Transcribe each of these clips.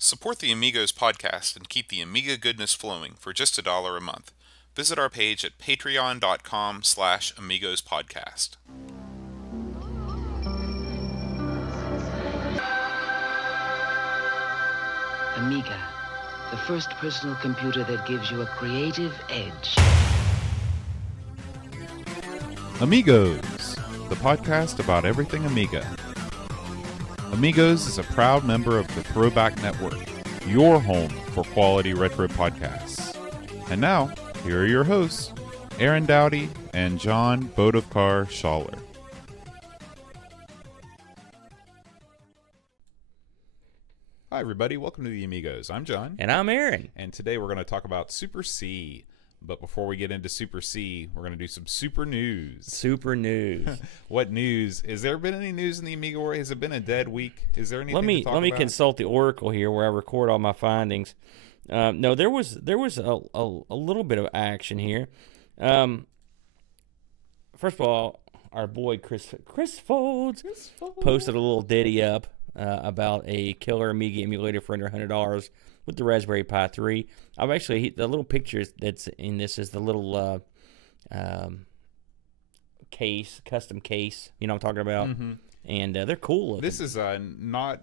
Support the Amigos podcast and keep the Amiga goodness flowing for just $1 a month. Visit our page at patreon.com/AmigosPodcast. Amiga, the first personal computer that gives you a creative edge. Amigos, the podcast about everything Amiga. Amigos is a proud member of the Throwback Network, your home for quality retro podcasts. And now, here are your hosts, Aaron Dowdy and John Bodovkar Schaller. Hi everybody, welcome to the Amigos. I'm John. And I'm Aaron. And today we're going to talk about Super C. But before we get into Super C, we're going to do some super news. Super news. What news? Has there been any news in the Amiga world? Has it been a dead week? Is there anything to talk about? Let me consult the Oracle here where I record all my findings. No, there was a little bit of action here. First of all, our boy Chris Folds posted a little ditty up about a killer Amiga emulator for under $100 with the Raspberry Pi 3. I've actually, the little picture that's in this is the little case, custom case, you know what I'm talking about? Mm-hmm. And they're cool looking. This is not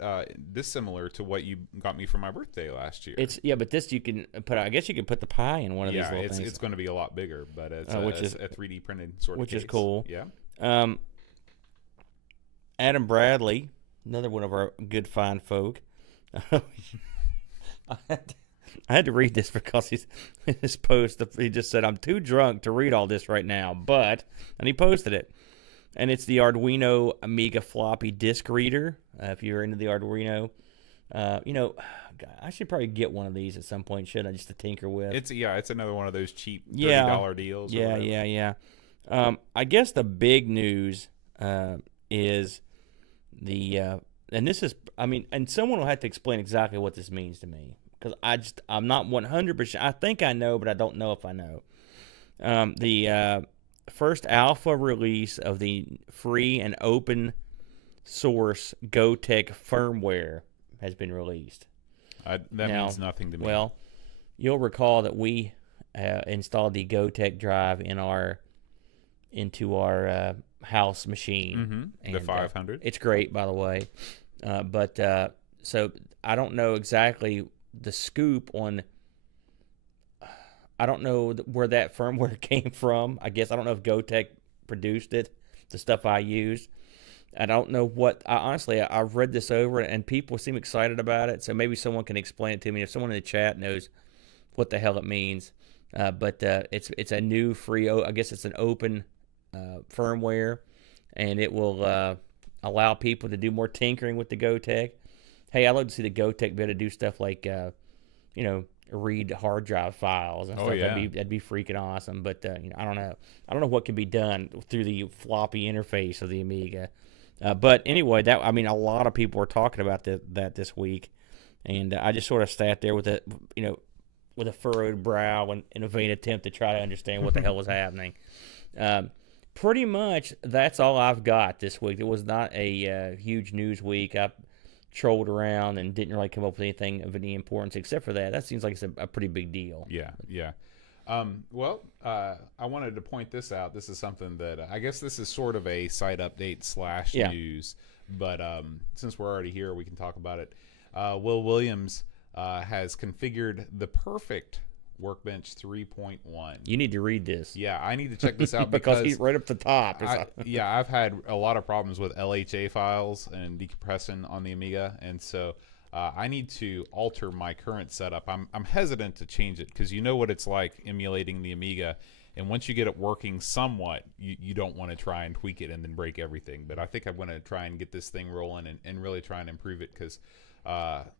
dissimilar to what you got me for my birthday last year. But this you can put, I guess you can put the Pi in one of these little things. It's going to be a lot bigger, but it's a 3D printed sort of Which case. is cool. Yeah. Adam Bradley, another one of our good fine folk. I had to read this because his post, he just said, I'm too drunk to read all this right now, and he posted it. And it's the Arduino Amiga floppy disk reader. If you're into the Arduino, I should probably get one of these at some point, shouldn't I, just to tinker with? It's another one of those cheap $30 deals. Yeah. I guess the big news is the and this is, and someone will have to explain exactly what this means to me, because I'm not 100%. I think I know, but I don't know if I know. The first alpha release of the free and open source GoTech firmware has been released. That means nothing to me. Well, you'll recall that we installed the GoTech drive into our house machine. Mm-hmm. The 500. It's great, by the way. So I don't know exactly the scoop on. I don't know where that firmware came from. I guess I don't know if GoTech produced it, the stuff I used. I don't know what. Honestly, I've read this over and people seem excited about it. So maybe someone can explain it to me. If someone in the chat knows what the hell it means, it's a new free. I guess it's an open firmware, and it will allow people to do more tinkering with the GoTech. Hey, I'd love to see the GoTech be able to do stuff like, read hard drive files and stuff. Yeah. That'd be freaking awesome. But I don't know. I don't know what can be done through the floppy interface of the Amiga. But anyway, a lot of people were talking about that this week, and I just sort of sat there with a furrowed brow and in a vain attempt to try to understand what the hell was happening. Pretty much that's all I've got this week. It was not a huge news week. I trolled around and didn't really come up with anything of any importance except for that. That seems like it's a pretty big deal. Yeah. I wanted to point this out. This is something that I guess this is sort of a site update / news, but since we're already here, we can talk about it. Will Williams has configured the perfect Workbench 3.1. You need to read this. Yeah, I need to check this out because he's right up the top. I've had a lot of problems with LHA files and decompressing on the Amiga, and so I need to alter my current setup. I'm hesitant to change it because you know what it's like emulating the Amiga, and once you get it working somewhat, you don't want to try and tweak it and then break everything. But I think I'm going to try and get this thing rolling and really try and improve it, because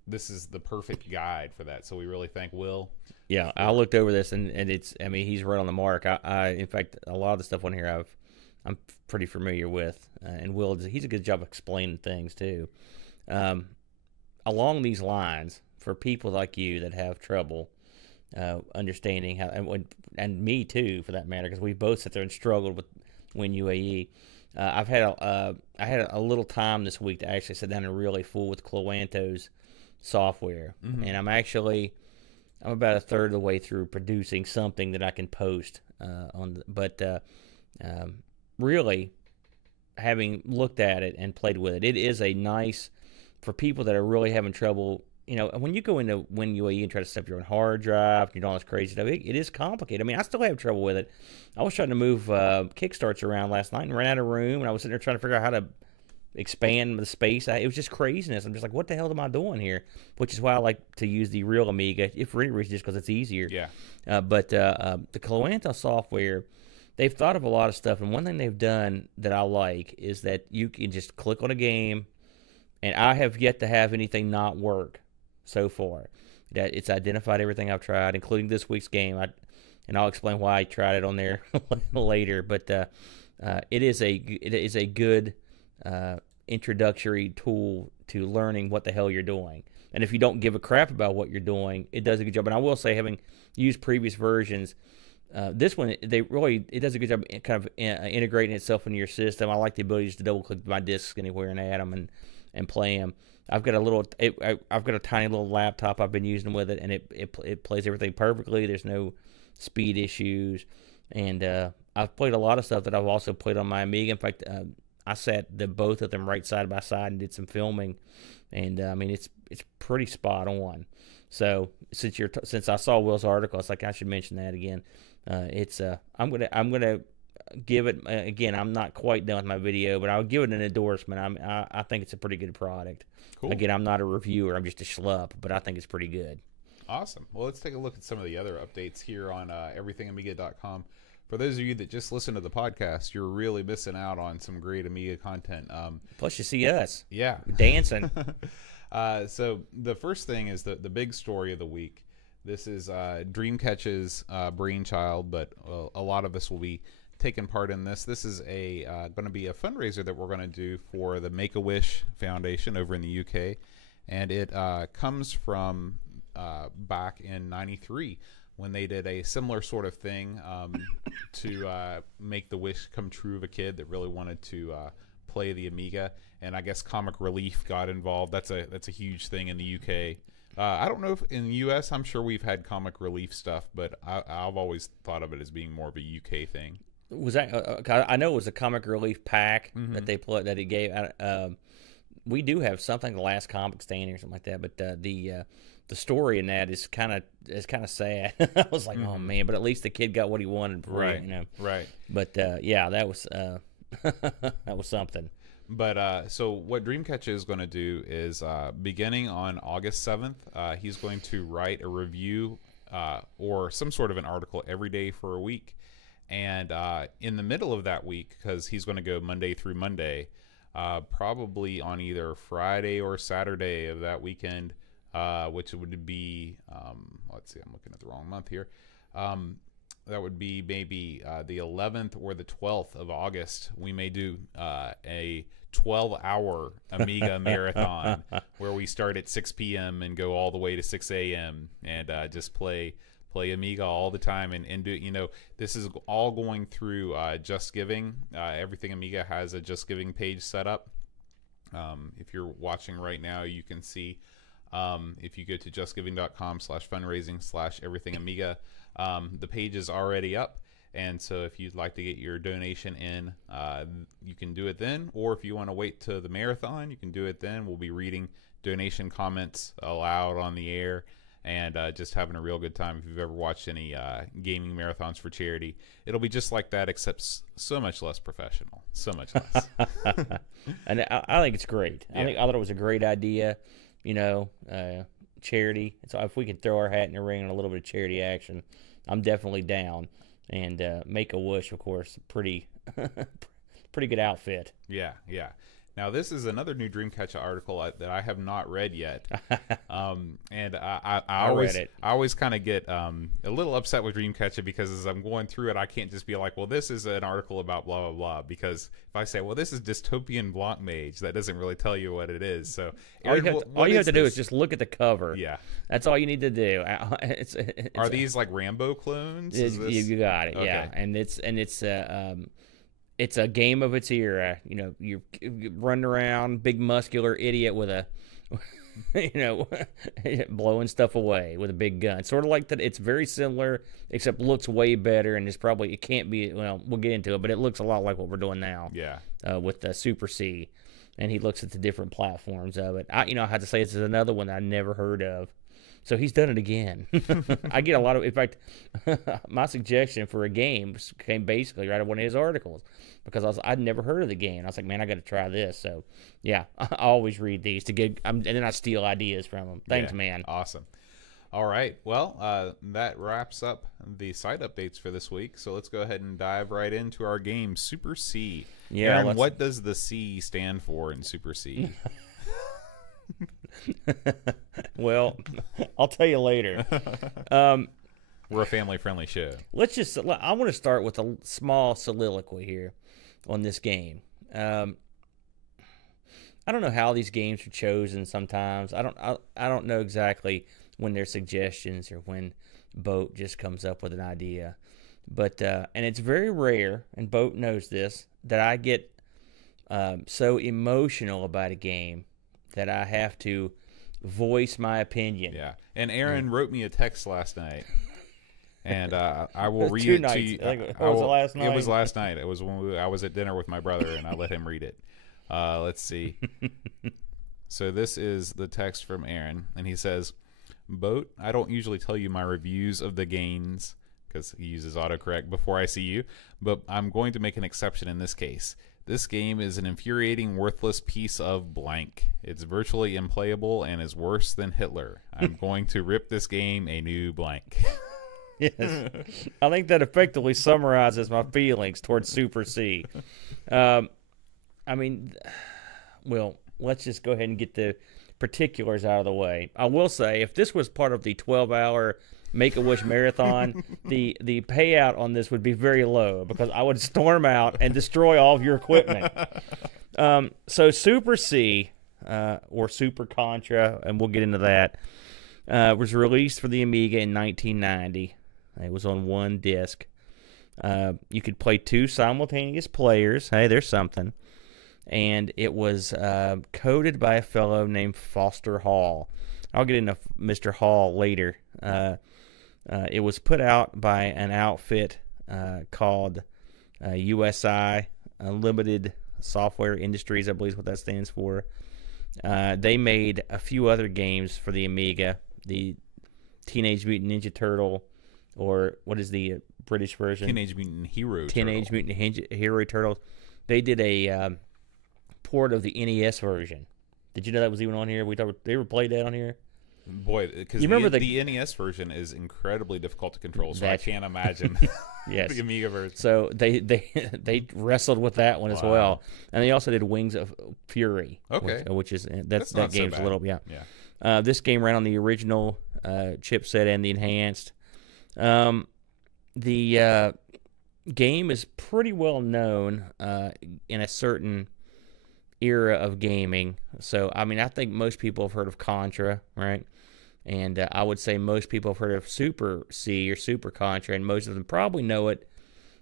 this is the perfect guide for that. So we really thank Will. Yeah, I looked over this, and it's. He's right on the mark. In fact, a lot of the stuff on here I'm pretty familiar with, and Will, he's a good job explaining things too. Along these lines, for people like you that have trouble understanding how, and me too, for that matter, because we both sit there and struggled with WinUAE. I had a little time this week to actually sit down and really fool with Cloanto's software, and I'm about a third of the way through producing something that I can post really, having looked at it and played with it, it is a nice, for people that are really having trouble. When you go into WinUAE and try to set up your own hard drive, you do all this crazy stuff, it is complicated. I mean, I still have trouble with it. I was trying to move Kickstarts around last night and ran out of room, and I was sitting there trying to figure out how to expand the space. It was just craziness. I'm just like, what the hell am I doing here? Which is why I like to use the real Amiga, if for any reason, just because it's easier. Yeah. But the Cloanta software, they've thought of a lot of stuff, and one thing they've done that I like is that you can just click on a game, and I have yet to have anything not work so far. That it's identified everything I've tried, including this week's game. And I'll explain why I tried it on there later. But it is a good introductory tool to learning what the hell you're doing. And if you don't give a crap about what you're doing, it does a good job. And I will say, having used previous versions, this one, it does a good job kind of integrating itself into your system. I like the ability just to double click my discs anywhere and add them and play them. I've got a tiny little laptop I've been using with it, and it plays everything perfectly. There's no speed issues, and I've played a lot of stuff that I've also played on my Amiga. In fact, I sat both of them right side by side and did some filming, and I mean it's pretty spot on. So since I saw Will's article, it's like I should mention that again. I'm gonna give it again. I'm not quite done with my video, but I'll give it an endorsement. I think it's a pretty good product. Cool. Again, I'm not a reviewer. I'm just a schlup, but I think it's pretty good. Awesome. Well, let's take a look at some of the other updates here on everythingamiga.com. For those of you that just listen to the podcast, you're really missing out on some great Amiga content. Plus, you see us. Yeah. Dancing. So the first thing is the big story of the week. This is Dreamcatch's brainchild, but a lot of us will be taking part in this. This is going to be a fundraiser that we're going to do for the Make-A-Wish Foundation over in the UK, and it comes from back in '93 when they did a similar sort of thing to make the wish come true of a kid that really wanted to play the Amiga. And I guess Comic Relief got involved. That's a huge thing in the UK. I don't know if in the US, I'm sure we've had Comic Relief stuff, but I've always thought of it as being more of a UK thing. Was that? I know it was a Comic Relief pack that they put that he gave. We do have something, the Last Comic Standing or something like that, but the story in that is kind of sad. I was like, oh man, but at least the kid got what he wanted, right? Right. But yeah, that was that was something. But so what Dreamcatcher is going to do is beginning on August 7th, he's going to write a review or some sort of an article every day for a week. And in the middle of that week, because he's going to go Monday through Monday, probably on either Friday or Saturday of that weekend, which would be, let's see, I'm looking at the wrong month here. That would be maybe the 11th or the 12th of August. We may do a 12-hour Amiga marathon where we start at 6 p.m. and go all the way to 6 a.m. and just play Amiga all the time and do, this is all going through Just Giving. Everything Amiga has a Just Giving page set up. If you're watching right now, you can see if you go to justgiving.com/fundraising/everythingamiga, the page is already up. And so if you'd like to get your donation in, you can do it then. Or if you want to wait to the marathon, you can do it then. We'll be reading donation comments aloud on the air and just having a real good time. If you've ever watched any gaming marathons for charity, it'll be just like that, except so much less professional. So much less. And I think it's great. Yeah. I thought it was a great idea, charity. So if we can throw our hat in the ring on a little bit of charity action, I'm definitely down. And Make-A-Wish, of course, pretty good outfit. Yeah. Now, this is another new Dreamcatcher article that I have not read yet. And I always kind of get a little upset with Dreamcatcher because as I'm going through it, I can't just be like, well, this is an article about blah, blah, blah. Because if I say, well, this is dystopian block mage, that doesn't really tell you what it is. So Aaron, all you have to do is just look at the cover. Yeah. That's all you need to do. Are these like Rambo clones? You got it, okay. Yeah. And it's a game of its era. You're running around, big muscular idiot with a blowing stuff away with a big gun. Sort of like that. It's very similar, except looks way better, and it can't be. Well, we'll get into it, but it looks a lot like what we're doing now. Yeah. With the Super C, and he looks at the different platforms of it. I have to say this is another one that I never heard of. So he's done it again. I get a lot of. In fact, my suggestion for a game came basically right out of one of his articles because I'd never heard of the game. I was like, man, I got to try this. So yeah, I always read these to get, and then I steal ideas from them. Thanks, man. Awesome. All right. Well, that wraps up the site updates for this week. So let's go ahead and dive right into our game, Super C. Yeah. Aaron, what does the C stand for in Super C? Well, I'll tell you later. We're a family-friendly show. I want to start with a small soliloquy here on this game. I don't know how these games are chosen sometimes. I don't know exactly when they're suggestions or when Boat just comes up with an idea. But and it's very rare, and Boat knows this, that I get so emotional about a game that I have to voice my opinion. Yeah, and Aaron wrote me a text last night, and I will read Two it nights. to you. Was it last night? It was last night. It was when I was at dinner with my brother, and I let him read it. Let's see. So this is the text from Aaron, and he says, "Boat, I don't usually tell you my reviews of the games because he uses autocorrect before I see you, but I'm going to make an exception in this case. This game is an infuriating, worthless piece of blank. It's virtually unplayable and is worse than Hitler. I'm going to rip this game a new blank." Yes. I think that effectively summarizes my feelings towards Super C. Well, let's just go ahead and get the particulars out of the way. I will say, if this was part of the 12-hour Make-A-Wish marathon, the payout on this would be very low because I would storm out and destroy all of your equipment. So Super C, or Super Contra, and we'll get into that, was released for the Amiga in 1990. It was on one disc. You could play two simultaneous players. Hey, there's something. And it was coded by a fellow named Foster Hall. I'll get into Mr. Hall later. It was put out by an outfit called USI, Limited Software Industries, I believe is what that stands for. They made a few other games for the Amiga, the Teenage Mutant Ninja Turtle, or what is the British version? Teenage Mutant Hero Turtles. They did a port of the NES version. Did you know that was even on here? They ever played that on here? Boy, because the NES version is incredibly difficult to control, so I can't imagine yes. the Amiga version. So they wrestled with that one as well, and they also did Wings of Fury. Okay, which is that game's so a little this game ran on the original chipset and the enhanced. The game is pretty well known in a certain era of gaming. So, I think most people have heard of Contra, right? And I would say most people have heard of Super C or Super Contra, and most of them probably know it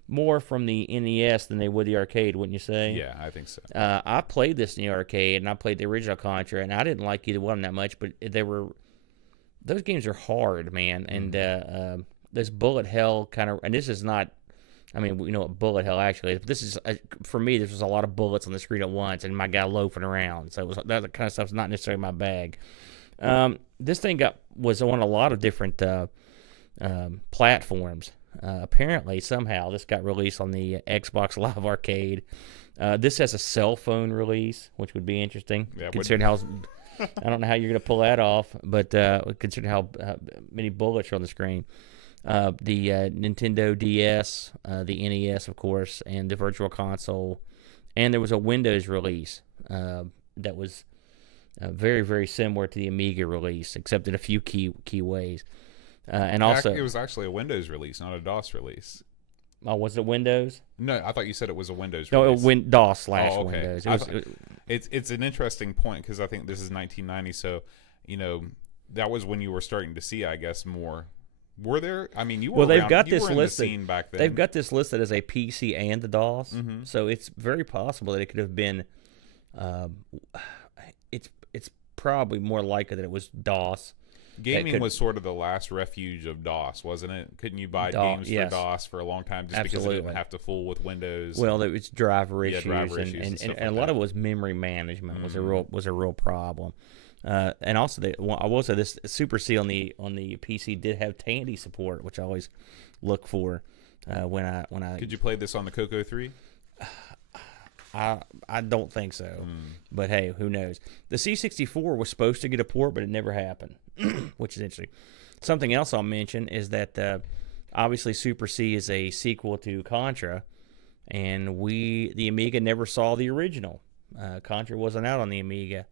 more from the NES than they would the arcade, wouldn't you say? Yeah, I think so. I played this in the arcade, and I played the original Contra, and I didn't like either one that much, but those games are hard, man. And this bullet hell kind of, and this is not, we know what bullet hell actually is, but this is, for me, this was a lot of bullets on the screen at once, and my guy loafing around, so that kind of stuff's not necessarily my bag. This thing was on a lot of different platforms. Apparently, somehow, this got released on the Xbox Live Arcade. This has a cell phone release, which would be interesting, considering how... I don't know how you're going to pull that off, but considering how many bullets are on the screen. The Nintendo DS, the NES, of course, and the Virtual Console. And there was a Windows release that was very, very similar to the Amiga release, except in a few key ways. And also, it was actually a Windows release, not a DOS release. Oh, was it Windows? No, I thought you said it was a Windows release. No, DOS / Windows. It's an interesting point because I think this is 1990, so that was when you were starting to see, I guess, more. Were there? You were. Well, they've got this listed. Scene back then. They've got this listed as a PC and the DOS, so it's very possible that it could have been. It's probably more likely that it was DOS. Gaming was sort of the last refuge of DOS, wasn't it? Couldn't you buy games for DOS for a long time just because it didn't have to fool with Windows? Well, it was driver issues, and a lot of it was memory management was a real problem. And also, I will say this: Super C on the PC did have Tandy support, which I always look for when I. Could you play this on the Coco 3? I don't think so, but hey, who knows? The C64 was supposed to get a port, but it never happened, which is interesting. Something else I'll mention is that obviously Super C is a sequel to Contra, and the Amiga never saw the original. Contra wasn't out on the Amiga.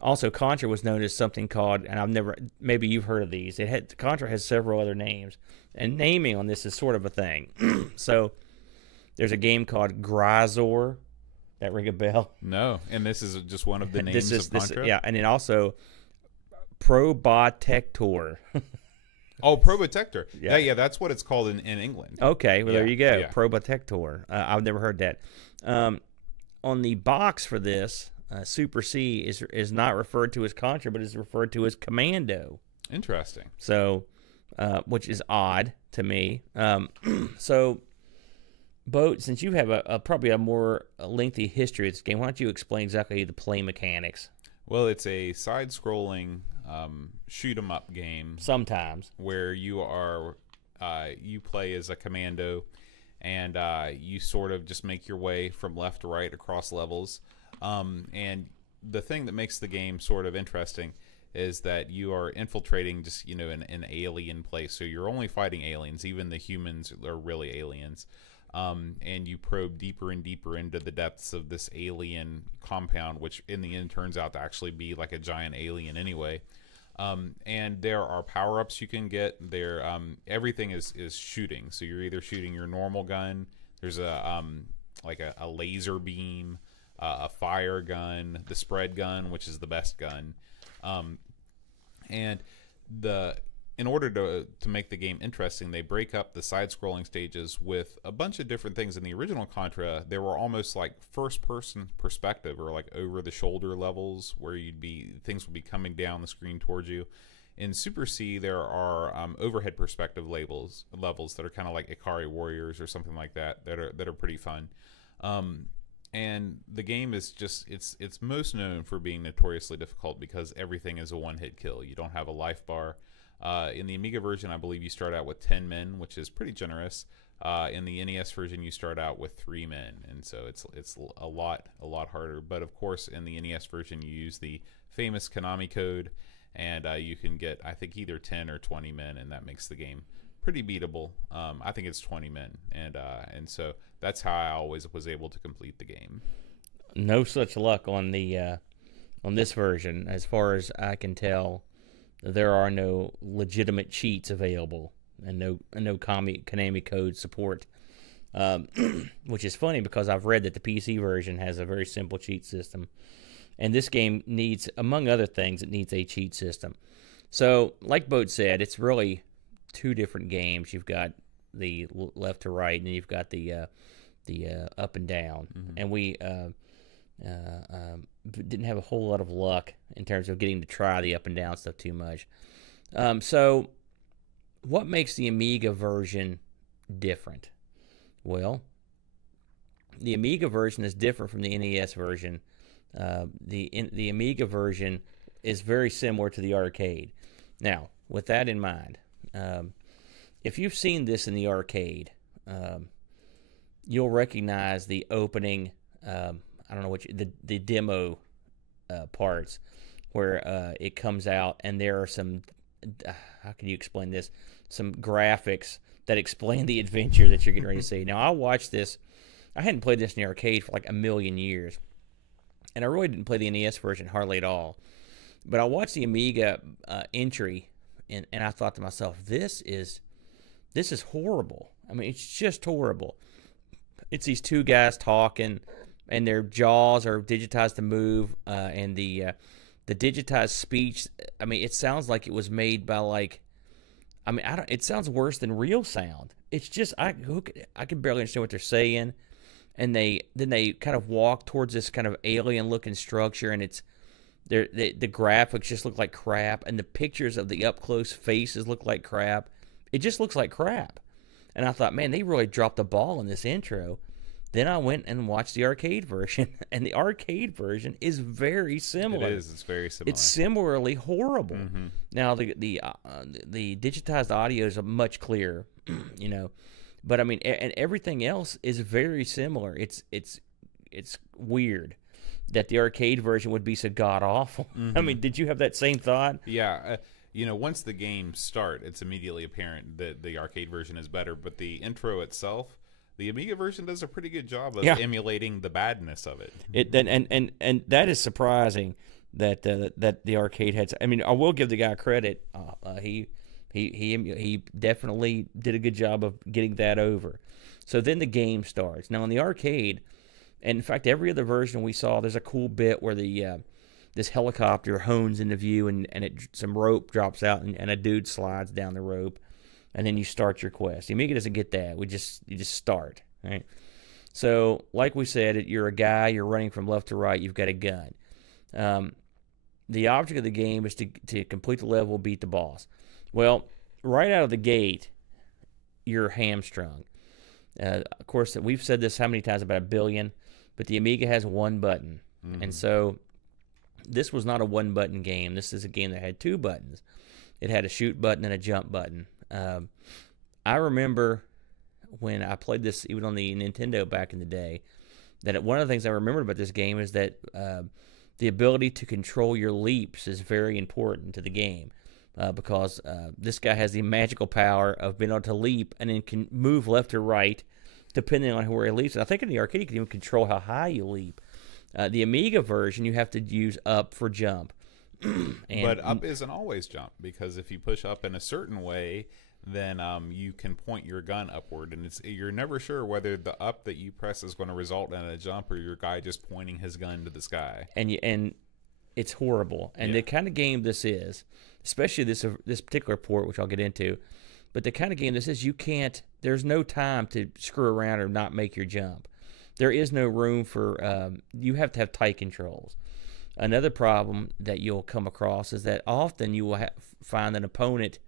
Also, Contra was known as something called, and maybe you've heard of these. Contra has several other names, and naming on this is sort of a thing. So there's a game called Gryzor. That ring a bell? No, and this is just one of the names of Contra? Yeah, and then also Probotector. Oh, Probotector. Yeah, that's what it's called in England. Okay, well, there you go. Yeah. Probotector. I've never heard that. On the box for this, Super C is not referred to as Contra, but is referred to as Commando. Interesting. So, which is odd to me. So, Boat, since you have probably a more lengthy history of this game, why don't you explain exactly the play mechanics? Well, it's a side-scrolling shoot-'em-up game. Sometimes. Where you play as a commando, and you sort of just make your way from left to right across levels. And the thing that makes the game sort of interesting is that you are infiltrating just, an alien place. So you're only fighting aliens. Even the humans are really aliens. And you probe deeper and deeper into the depths of this alien compound, which in the end turns out to actually be like a giant alien anyway. And there are power-ups you can get. Everything is shooting. So you're either shooting your normal gun. There's a laser beam, a fire gun, the spread gun, which is the best gun. In order to make the game interesting, they break up the side-scrolling stages with a bunch of different things. In the original Contra, there were almost like first-person perspective or like over-the-shoulder levels where things would be coming down the screen towards you. In Super C, there are overhead perspective levels that are kind of like Ikari Warriors or something like that are pretty fun. And the game is just it's most known for being notoriously difficult because everything is a one-hit kill. You don't have a life bar. In the Amiga version, I believe you start out with 10 men, which is pretty generous. In the NES version, you start out with 3 men, and so it's a lot harder. But of course, in the NES version, you use the famous Konami code, and you can get, I think, either 10 or 20 men, and that makes the game pretty beatable. I think it's 20 men, and so that's how I always was able to complete the game. No such luck on this version, as far as I can tell. There are no legitimate cheats available, and no Konami code support, which is funny because I've read that the PC version has a very simple cheat system, and this game needs, among other things, it needs a cheat system. So, like Boat said, it's really two different games. You've got the left to right, and then you've got the up and down, and we didn't have a whole lot of luck in terms of getting to try the up and down stuff too much. So what makes the Amiga version different? Well, the Amiga version is different from the NES version. The Amiga version is very similar to the arcade. Now, with that in mind, if you've seen this in the arcade, you'll recognize the opening I don't know the demo parts where it comes out, and there are some how can you explain this? Some graphics that explain the adventure that you're getting ready to see. Now, I watched this. I hadn't played this in the arcade for like a million years, and I really didn't play the NES version hardly at all. But I watched the Amiga entry, and I thought to myself, this is horrible. I mean, it's just horrible. It's these two guys talking, and their jaws are digitized to move, and the digitized speech. I mean, it sounds like it was made by it sounds worse than real sound. It's just I can barely understand what they're saying, and they kind of walk towards this kind of alien looking structure, and The graphics just look like crap, and the pictures of the up close faces look like crap. It just looks like crap. And I thought, man, they really dropped the ball in this intro. Then I went and watched the arcade version, and the arcade version is very similar. It is. It's very similar. It's similarly horrible. Mm-hmm. Now the digitized audio is much clearer, but I mean, and everything else is very similar. It's weird that the arcade version would be so god awful. Mm-hmm. I mean, did you have that same thought? Yeah. Once the games start, it's immediately apparent that the arcade version is better. But the intro itself, the Amiga version does a pretty good job of emulating the badness of it. And that is surprising that the arcade had. I mean, I will give the guy credit. He definitely did a good job of getting that over. So then the game starts. Now in the arcade, and in fact every other version we saw, there's a cool bit where the this helicopter hones into view and some rope drops out and a dude slides down the rope, and then you start your quest. The Amiga doesn't get that. You just start, right? So like we said, you're a guy, you're running from left to right, you've got a gun. The object of the game is to complete the level, beat the boss. Well, right out of the gate, you're hamstrung. Of course, we've said this how many times, about 1 billion, but the Amiga has one button. Mm-hmm. And so this was not a one-button game. This is a game that had 2 buttons. It had a shoot button and a jump button. I remember when I played this, even on the Nintendo back in the day, that one of the things I remembered about this game is that the ability to control your leaps is very important to the game. Because this guy has the magical power of being able to leap and then can move left or right depending on where he leaps. And I think in the arcade you can even control how high you leap. The Amiga version, you have to use up for jump. But up isn't always jump, because if you push up in a certain way, then you can point your gun upward, and you're never sure whether the up that you press is going to result in a jump or your guy just pointing his gun to the sky. And it's horrible. And the kind of game this is, especially this particular port, which I'll get into, but the kind of game this is, there's no time to screw around or not make your jump. There is no room for, you have to have tight controls. Another problem that you'll come across is that often you will find an opponent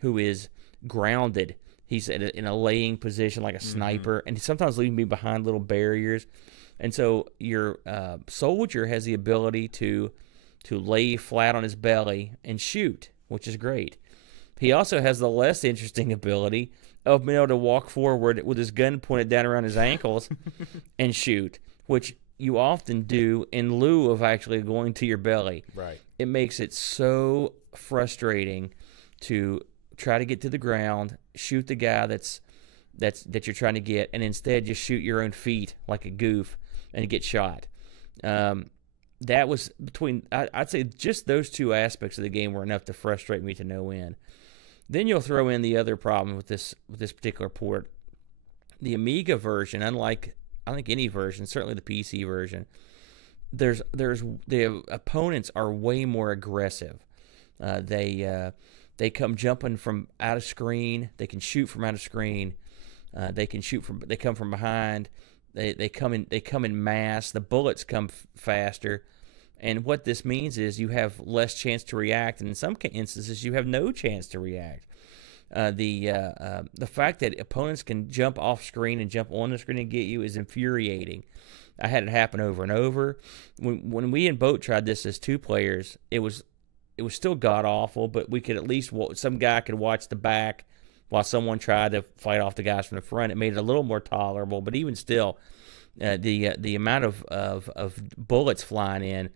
who is grounded. He's in a laying position like a sniper, and sometimes leaving me behind little barriers. And so your soldier has the ability to lay flat on his belly and shoot, which is great. He also has the less interesting ability of being able to walk forward with his gun pointed down around his ankles and shoot, which you often do in lieu of actually going to your belly. Right. It makes it so frustrating to try to get to the ground, shoot the guy that you're trying to get, and instead just shoot your own feet like a goof and get shot. That was I'd say just those 2 aspects of the game were enough to frustrate me to no end. Then you'll throw in the other problem with this particular port. The Amiga version, unlike I think any version, certainly the PC version, there's the opponents are way more aggressive. They come jumping from out of screen. They can shoot from out of screen. They come from behind. They come in mass. The bullets come faster, and what this means is you have less chance to react, and in some instances you have no chance to react. The fact that opponents can jump off screen and jump on the screen and get you is infuriating. I had it happen over and over. When we in Boat tried this as 2 players, it was still god awful, but we could at least some guy could watch the back while someone tried to fight off the guys from the front. It made it a little more tolerable, but even still, the amount of bullets flying in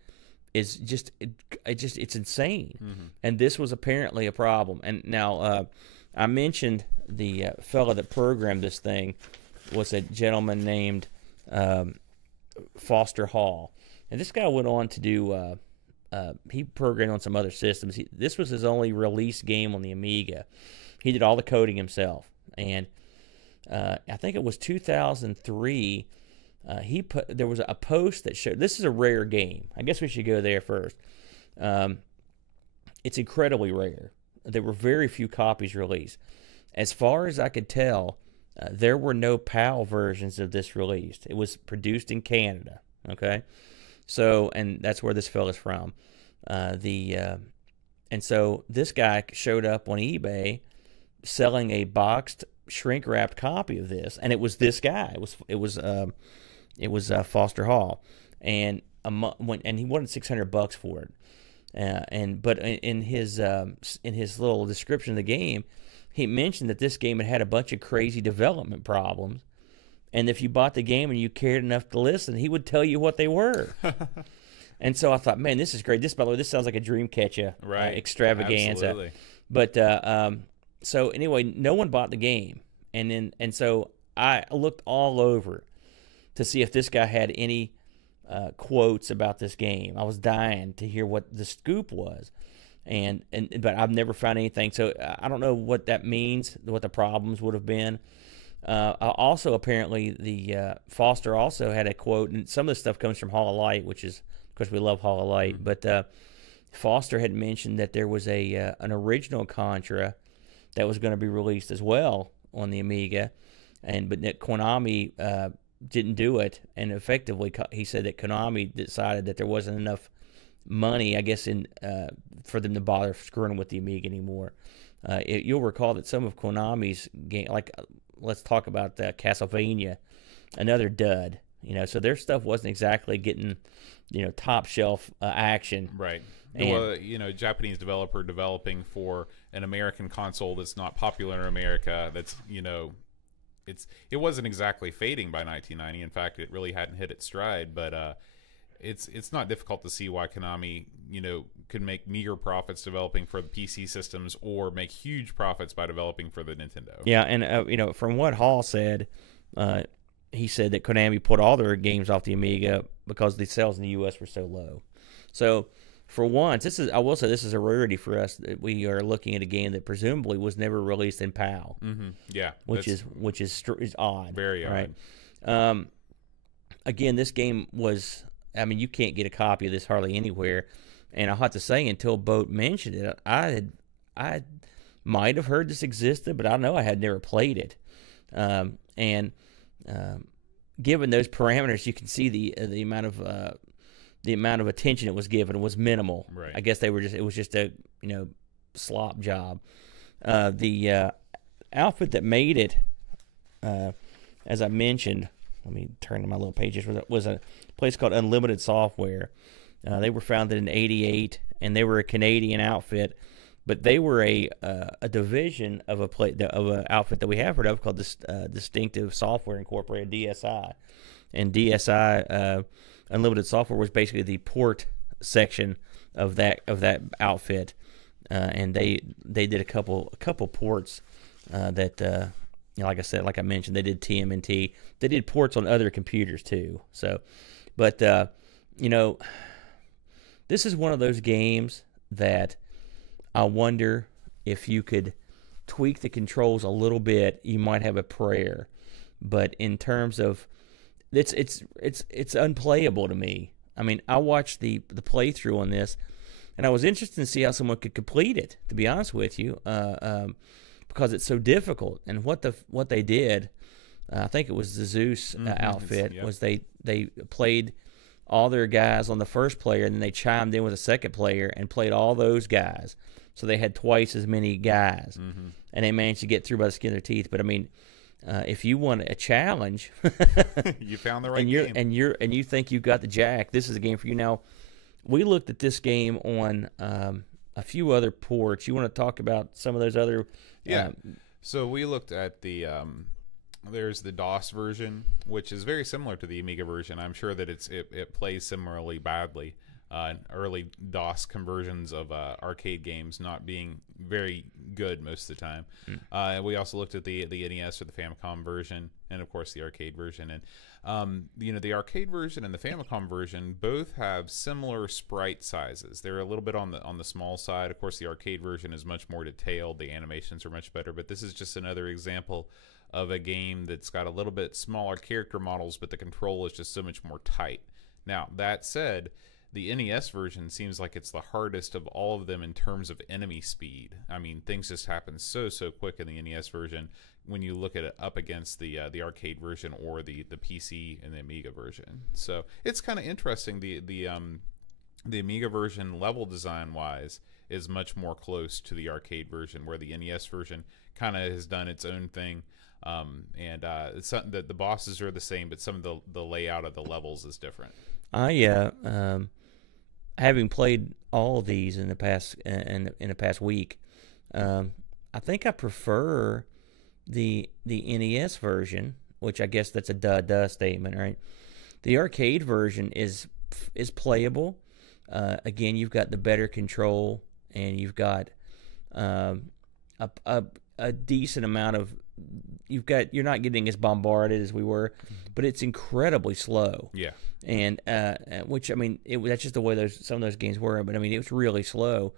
is it's insane. Mm-hmm. And this was apparently a problem. And now I mentioned the fellow that programmed this thing was a gentleman named Foster Hall, and this guy went on to do. He programmed on some other systems. This was his only release game on the Amiga. He did all the coding himself, and I think it was 2003. There was a post that showed this is a rare game. I guess we should go there first. It's incredibly rare. There were very few copies released. As far as I could tell, there were no PAL versions of this released. It was produced in Canada. Okay. So, and that's where this fella's from. And so this guy showed up on eBay selling a boxed, shrink wrapped copy of this, and it was this guy. It was Foster Hall, and he wanted $600 for it. But in his little description of the game, he mentioned that this game had a bunch of crazy development problems, and if you bought the game and you cared enough to listen, he would tell you what they were. And so I thought, man, this is great. This, by the way, this sounds like a Dreamcatcher extravaganza. Absolutely. But so anyway, no one bought the game, and so I looked all over to see if this guy had any quotes about this game. I was dying to hear what the scoop was, but I've never found anything. So I don't know what that means, what the problems would have been. Also, apparently, the Foster also had a quote, and some of this stuff comes from Hall of Light, which is, of course, we love Hall of Light. But Foster had mentioned that there was an original Contra that was going to be released as well on the Amiga, but that Konami didn't do it, and effectively he said that Konami decided that there wasn't enough money, I guess, for them to bother screwing with the Amiga anymore. You'll recall that some of Konami's game, like let's talk about Castlevania, another dud. So their stuff wasn't exactly getting, top shelf action. Right. Well, Japanese developer developing for an American console that's not popular in America. That's it wasn't exactly fading by 1990. In fact, it really hadn't hit its stride. But it's not difficult to see why Konami could make meager profits developing for the PC systems, or make huge profits by developing for the Nintendo. Yeah, and from what Hall said, he said that Konami put all their games off the Amiga because the sales in the U.S. were so low. So for once, I will say this is a rarity for us, that we are looking at a game that presumably was never released in PAL. Mm-hmm. Yeah, which is odd. Very odd. Right. Again, this game was. I mean, you can't get a copy of this hardly anywhere, and I have to say, until Boat mentioned it, I might have heard this existed, but I know I had never played it. Given those parameters, you can see the amount of attention it was given was minimal. Right. I guess it was just a slop job. The outfit that made it, as I mentioned, let me turn to my little pages. Was a place called Unlimited Software. They were founded in '88, and they were a Canadian outfit, but they were a division of an outfit that we have heard of called Distinctive Software Incorporated, DSI. And DSI Unlimited Software was basically the port section of that outfit, and they did a couple ports that. Like I said, like I mentioned, they did TMNT. They did ports on other computers too. So, but this is one of those games that I wonder if you could tweak the controls a little bit, you might have a prayer. But in terms of it's unplayable to me. I mean, I watched the playthrough on this, and I was interested to see how someone could complete it. To be honest with you. Because it's so difficult, and what they did, I think it was the Zeus outfit, was they played all their guys on the first player, and then they chimed in with a second player and played all those guys, so they had twice as many guys, and they managed to get through by the skin of their teeth. But I mean, if you want a challenge, you found the right game, and you think you've got the jack, this is a game for you. Now, we looked at this game on a few other ports. You want to talk about some of those other? Yeah. So we looked at there's the DOS version, which is very similar to the Amiga version. I'm sure that it plays similarly badly. Early DOS conversions of arcade games not being very good most of the time. We also looked at the NES or the Famicom version, and of course the arcade version. And the arcade version and the Famicom version both have similar sprite sizes. They're a little bit on the small side. Of course, the arcade version is much more detailed. The animations are much better. But this is just another example of a game that's got a little bit smaller character models, but the control is just so much more tight. Now, that said, the NES version seems like it's the hardest of all of them in terms of enemy speed. I mean, things just happen so quick in the NES version when you look at it up against the arcade version or the PC and the Amiga version. So it's kind of interesting. The the Amiga version, level design wise, is much more close to the arcade version, where the NES version kind of has done its own thing. And it's something that the bosses are the same, but some of the layout of the levels is different. Having played all of these in the past week, I think I prefer the NES version, which I guess that's a duh statement, right? The arcade version is playable. Again, you've got the better control, and you've got a decent amount of you're not getting as bombarded as we were, but it's incredibly slow. Yeah. And which, I mean, that's just the way some of those games were. But I mean, it was really slow.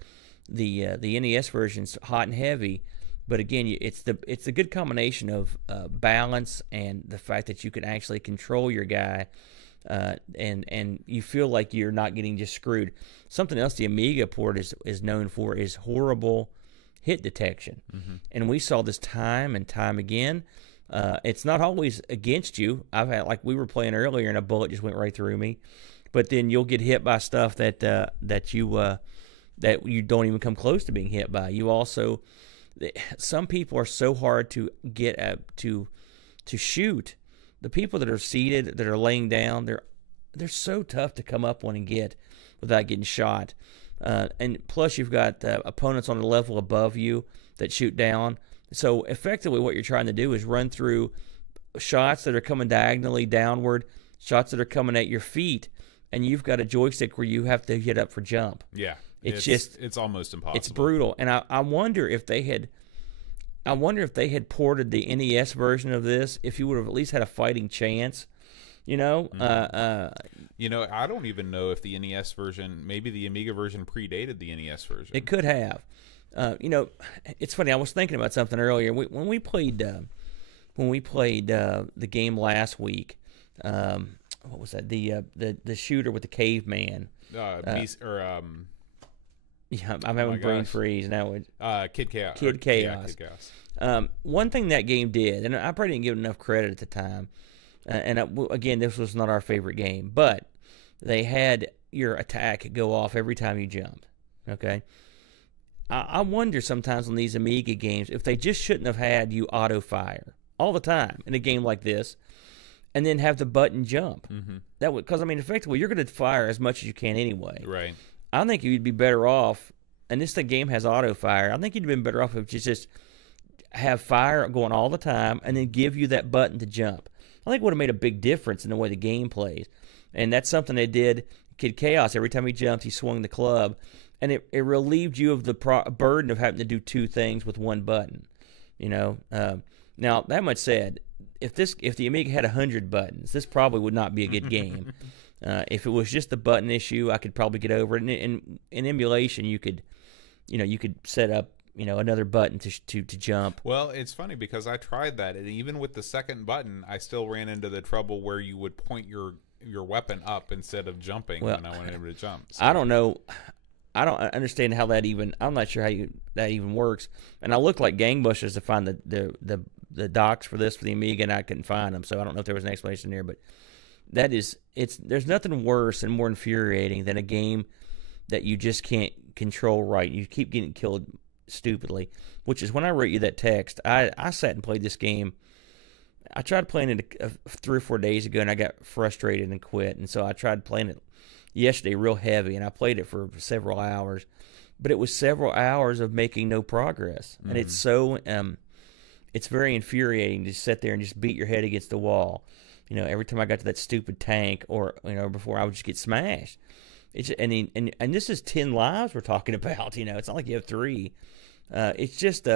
The NES version's hot and heavy, but again, it's the good combination of balance and the fact that you can actually control your guy, and you feel like you're not getting just screwed. Something else the Amiga port is known for is horrible hit detection, and we saw this time and time again. It's not always against you. I've had, like we were playing earlier, and a bullet just went right through me. But then you'll get hit by stuff that you don't even come close to being hit by. You also, some people are so hard to get to shoot. The people that are seated, that are laying down, they're so tough to come up on and get without getting shot. And plus, you've got opponents on the level above you that shoot down. So effectively, what you're trying to do is run through shots that are coming diagonally downward, shots that are coming at your feet, and you've got a joystick where you have to hit up for jump. Yeah, it's almost impossible. It's brutal, and I wonder if they had ported the NES version of this, if you would have at least had a fighting chance. I don't even know if the NES version, maybe the Amiga version predated the NES version. It could have. It's funny. I was thinking about something earlier. When we played the game last week, what was that? The shooter with the caveman. Yeah, I'm having brain freeze now. Kid Chaos. Kid Chaos. Yeah, Kid Chaos. One thing that game did, and I probably didn't give it enough credit at the time, again, this was not our favorite game, but they had your attack go off every time you jumped. Okay. I wonder sometimes on these Amiga games if they just shouldn't have had you auto fire all the time in a game like this, and then have the button jump. That would, because I mean, effectively, you're going to fire as much as you can anyway. Right. I think you'd be better off, and this game has auto fire. I think you'd have been better off if you just have fire going all the time, and then give you that button to jump. I think it would have made a big difference in the way the game plays, and that's something they did. Kid Chaos, every time he jumped, he swung the club. And it relieved you of the burden of having to do two things with one button, Now, that much said, if the Amiga had 100 buttons, this probably would not be a good game. If it was just the button issue, I could probably get over it. And in emulation, you could set up, another button to jump. Well, it's funny because I tried that, and even with the second button, I still ran into the trouble where you would point your weapon up instead of jumping when I wanted to jump. So. I don't know. I don't understand how that even. I'm not sure how that even works. And I looked like gangbusters to find the docs for this for the Amiga, and I couldn't find them. So I don't know if there was an explanation there. But there's nothing worse and more infuriating than a game that you just can't control right. You keep getting killed stupidly. Which is when I wrote you that text. I sat and played this game. I tried playing it 3 or 4 days ago, and I got frustrated and quit. And so I tried playing it yesterday real heavy, and I played it for several hours, but it was several hours of making no progress. And it's so it's very infuriating to sit there and just beat your head against the wall. Every time I got to that stupid tank, or before, I would just get smashed. And this is 10 lives we're talking about. It's not like you have 3. It's just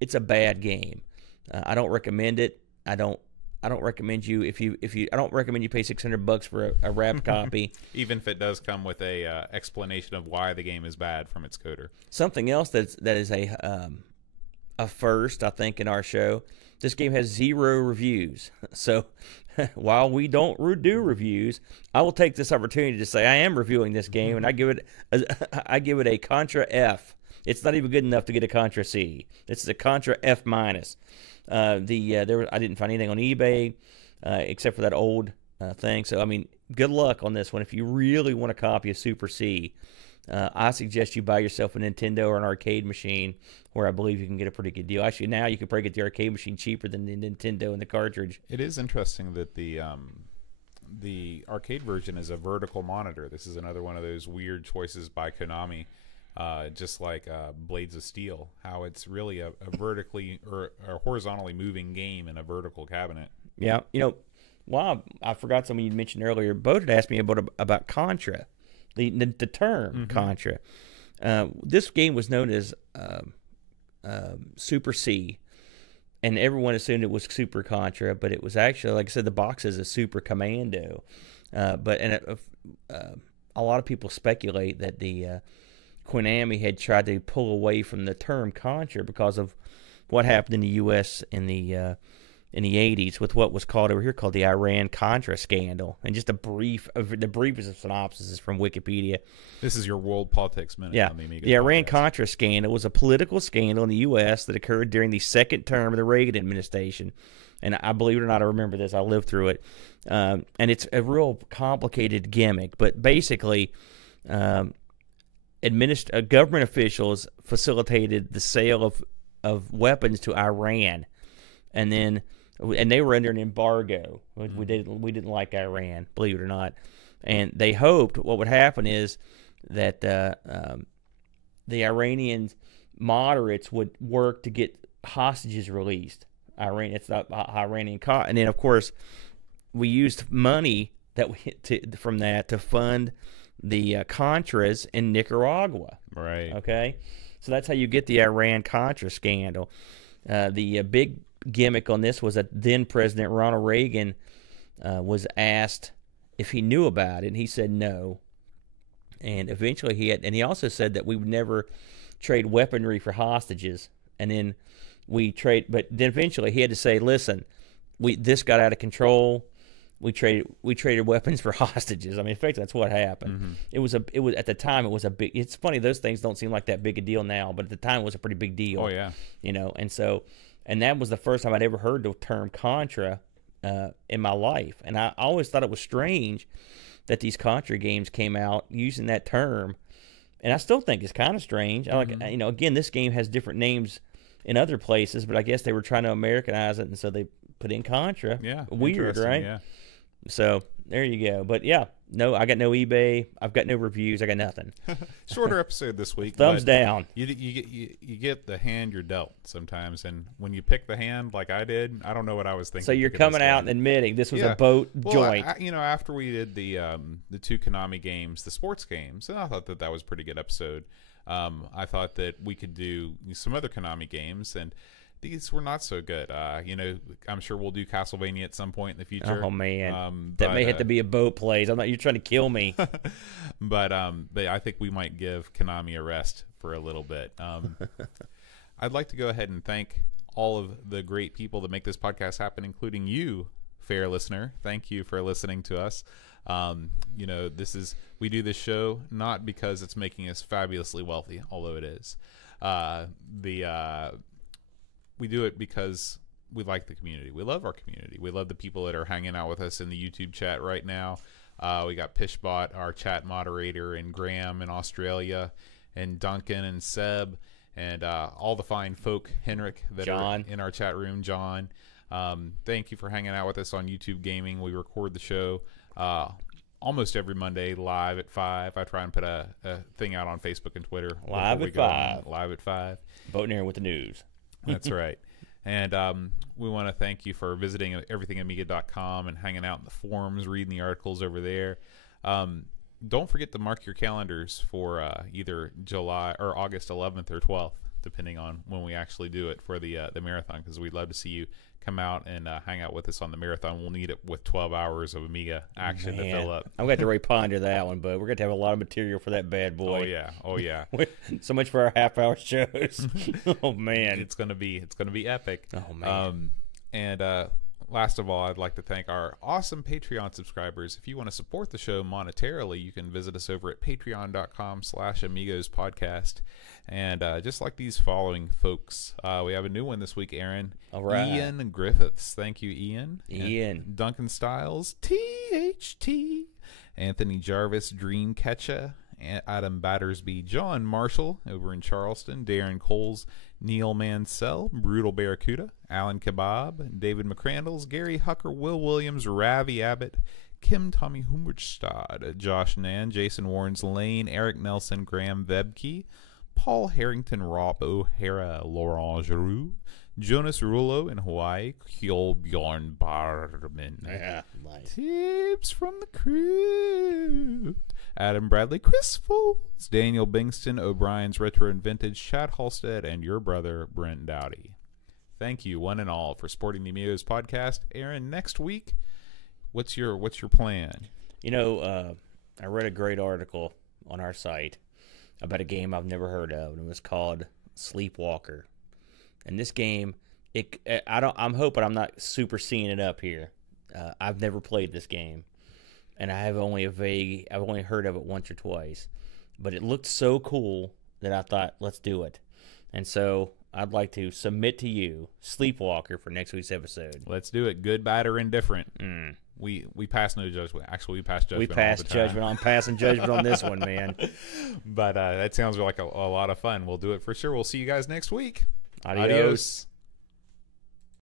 it's a bad game. I don't recommend it. I don't recommend you I don't recommend you pay $600 for a wrapped copy. Even if it does come with a explanation of why the game is bad from its coder. Something else that is a first, I think, in our show. This game has 0 reviews. So while we don't do reviews, I will take this opportunity to say I am reviewing this game, and I give it a Contra F. It's not even good enough to get a Contra C. It's a Contra F-. I didn't find anything on eBay except for that old thing. So I mean, good luck on this one. If you really want a copy of Super C, I suggest you buy yourself a Nintendo or an arcade machine, where I believe you can get a pretty good deal. Actually, now you can probably get the arcade machine cheaper than the Nintendo and the cartridge. It is interesting that the arcade version is a vertical monitor. This is another one of those weird choices by Konami, just like Blades of Steel, how it's really a vertically or a horizontally moving game in a vertical cabinet. Yeah, well, I forgot something you mentioned earlier. Bo had asked me about Contra, the term Contra. This game was known as Super C, and everyone assumed it was Super Contra, but it was actually, like I said, the box is a Super Commando. A lot of people speculate that the Konami had tried to pull away from the term Contra because of what happened in the U.S. in the 80s with what was called over here called the Iran-Contra scandal. And just the briefest of synopsis is from Wikipedia. This is your World Politics Minute on the Amiga. The Iran-Contra scandal was a political scandal in the U.S. that occurred during the second term of the Reagan administration. And I believe it or not, I remember this. I lived through it. And it's a real complicated gimmick. But basically, government officials facilitated the sale of weapons to Iran. And they were under an embargo. We didn't like Iran, believe it or not, and they hoped what would happen is that the Iranian moderates would work to get hostages released. It's not Iranian, and then of course we used money from that to fund the Contras in Nicaragua. Right. Okay, so that's how you get the Iran-Contra scandal. The big gimmick on this was that then President Ronald Reagan was asked if he knew about it, and he said no. And eventually he also said that we would never trade weaponry for hostages. And then but then eventually he had to say, listen, this got out of control. We traded weapons for hostages. I mean, in fact, that's what happened. It was at the time it was a big. It's funny, those things don't seem like that big a deal now, but at the time it was a pretty big deal. Oh yeah. And that was the first time I'd ever heard the term Contra in my life. And I always thought it was strange that these Contra games came out using that term. And I still think it's kind of strange. Again, this game has different names in other places, but I guess they were trying to Americanize it, and so they put in Contra. Yeah. Weird, right? Yeah. So there you go. But yeah, no, I got no eBay. I've got no reviews. I got nothing. Shorter episode this week. Thumbs down. You get the hand you're dealt sometimes, and when you pick the hand like I did, I don't know what I was thinking. So you're coming out and admitting this was a boat joint. After we did the two Konami games, the sports games, and I thought that was a pretty good episode. I thought that we could do some other Konami games, and these were not so good. I'm sure we'll do Castlevania at some point in the future. Oh man, that may have to be a boat plays. You're trying to kill me. but I think we might give Konami a rest for a little bit. I'd like to go ahead and thank all of the great people that make this podcast happen, including you, fair listener. Thank you for listening to us. We do this show not because it's making us fabulously wealthy, although it is. We do it because we like the community. We love our community. We love the people that are hanging out with us in the YouTube chat right now. We got Pishbot, our chat moderator, and Graham in Australia, and Duncan and Seb, and all the fine folk, Henrik, that are in our chat room, John. Thank you for hanging out with us on YouTube Gaming. We record the show almost every Monday live at 5. I try and put a thing out on Facebook and Twitter. Live at 5. Live at 5. Voting here with the news. That's right. And we want to thank you for visiting everythingamiga.com and hanging out in the forums, reading the articles over there. Don't forget to mark your calendars for either July or August 11th or 12th, depending on when we actually do it for the marathon, because we'd love to see you come out and hang out with us on the marathon. We'll need it with 12 hours of Amiga action to fill up. I'm going to reponder that one, but we're going to have a lot of material for that bad boy. Oh yeah. So much for our half-hour shows. Oh man, it's going to be epic. Oh man. And last of all, I'd like to thank our awesome Patreon subscribers. If you want to support the show monetarily, you can visit us over at patreon.com/Amigos podcast. And just like these following folks, we have a new one this week, Aaron. All right. Ian Griffiths. Thank you, Ian. Ian. And Duncan Stiles, THT. Anthony Jarvis, Dreamcatcher. Adam Battersby, John Marshall over in Charleston, Darren Coles, Neil Mansell, Brutal Barracuda, Alan Kebab, David McCrandles, Gary Hucker, Will Williams, Ravi Abbott, Kim Tommy Humbertstad, Josh Nan, Jason Warrens Lane, Eric Nelson, Graham Vebke, Paul Harrington, Rob O'Hara, Laurent Giroux, Jonas Rulo in Hawaii, Kjolbjorn Barman. Yeah, nice. Tips from the crew. Adam Bradley, Chris Foles, Daniel Bingston, O'Brien's Retro and Vintage, Chad Halstead, and your brother, Brent Dowdy. Thank you, one and all, for supporting the Amigos podcast. Aaron, next week, what's your plan? You know, I read a great article on our site about a game I've never heard of, and it was called Sleepwalker. And this game, I'm hoping I'm not super seeing it up here. I've never played this game, and I've only heard of it once or twice. But it looked so cool that I thought, let's do it. And so I'd like to submit to you Sleepwalker for next week's episode. Let's do it. Good, bad, or indifferent. We pass no judgment. Actually, we pass judgment. We pass judgment. I'm passing judgment on this one, man. But that sounds like a lot of fun. We'll do it for sure. We'll see you guys next week. Adios.